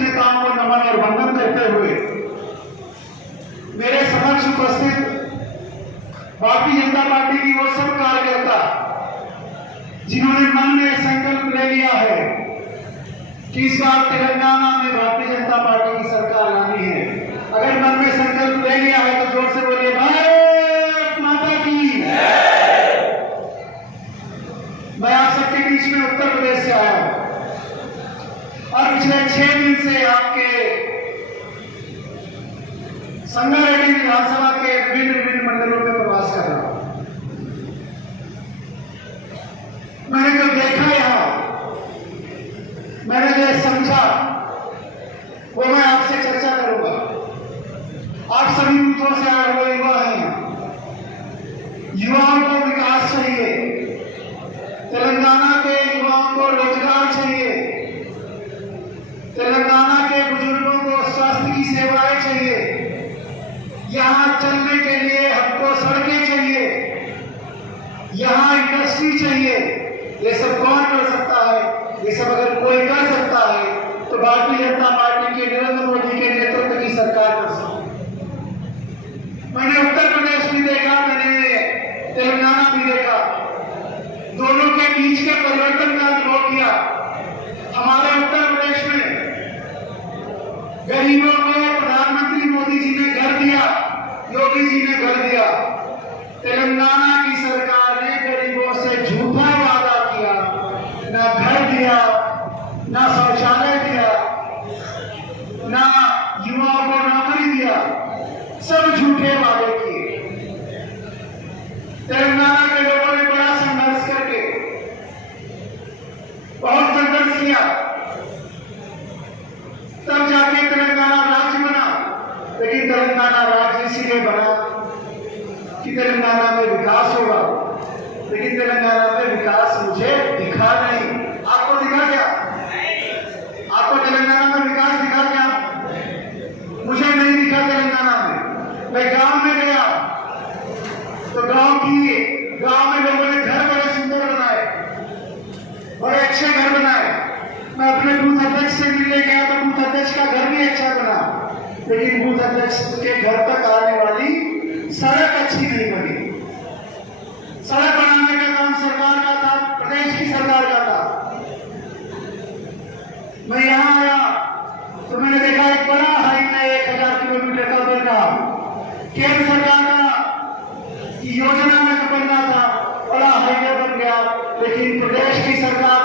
नेताओं को नमन और वंदन करते हुए मेरे समक्ष उपस्थित भारतीय जनता पार्टी की वो सब कार्यकर्ता जिन्होंने मन में संकल्प ले लिया है कि इस बार तेलंगाना में भारतीय जनता पार्टी की सरकार लानी है, अगर मन में संकल्प ले लिया है तो जोर से बोलिए भारत माता की। मैं आप सबके बीच में उत्तर प्रदेश से आया हूं और पिछले 6 दिन से आपके संगारेड्डी विधानसभा के विभिन्न मंडलों में प्रवास कर रहा हूं। मैंने जो देखा यहां, मैंने जो समझा, वो मैं आपसे चर्चा करूंगा। आप सभी बूथों से आए हुए युवा हैं, युवाओं को विकास चाहिए, तेलंगाना के युवाओं को रोजगार चाहिए, तेलंगाना के बुजुर्गों को स्वास्थ्य की सेवाएं चाहिए, यहां चलने के लिए हमको सड़कें चाहिए, यहां इंडस्ट्री चाहिए। ये सब कौन कर सकता है? ये सब अगर कोई कर सकता है तो भारतीय जनता पार्टी के नरेंद्र मोदी के नेतृत्व की सरकार कर सकती है। मैंने उत्तर प्रदेश भी देखा, मैंने तेलंगाना भी देखा, दोनों के बीच के परिवर्तन का अनुभव किया। हमारे उत्तर प्रदेश में गरीबों को प्रधानमंत्री मोदी जी ने घर दिया, योगी जी ने घर दिया। तेलंगाना की सरकार ने गरीबों से झूठा वादा किया, ना घर दिया, ना शौचालय दिया, ना युवाओं को नौकरी दिया, सब झूठे वादे किए। तेलंगाना के लोगों ने बड़ा संघर्ष करके बहुत संघर्ष किया, तब जाके तेलंगाना राज्य बना। लेकिन तेलंगाना राज्य इसीलिए बना कि तेलंगाना में विकास होगा, लेकिन तेलंगाना में विकास मुझे दिखा नहीं। आपको दिखा क्या? आपको तेलंगाना में विकास दिखा क्या? मुझे नहीं दिखा तेलंगाना में। मैं गांव में गया तो गांव में लोगों ने घर बड़े सुंदर बनाए, बड़े अच्छे घर बनाए। मैं अपने बूथ अध्यक्ष से मिलने गया तो बूथ अध्यक्ष का घर भी अच्छा बना, लेकिन बूथ अध्यक्ष के घर तक आने वाली सड़क अच्छी नहीं बनी। सड़क बनाने का काम सरकार का था, प्रदेश की सरकार का था। मैं यहां आया तो मैंने देखा एक बड़ा हाईवे 1000 किलोमीटर का बन रहा। केंद्र सरकार का योजना में बनना था, बड़ा हाईवे बन गया, लेकिन प्रदेश की सरकार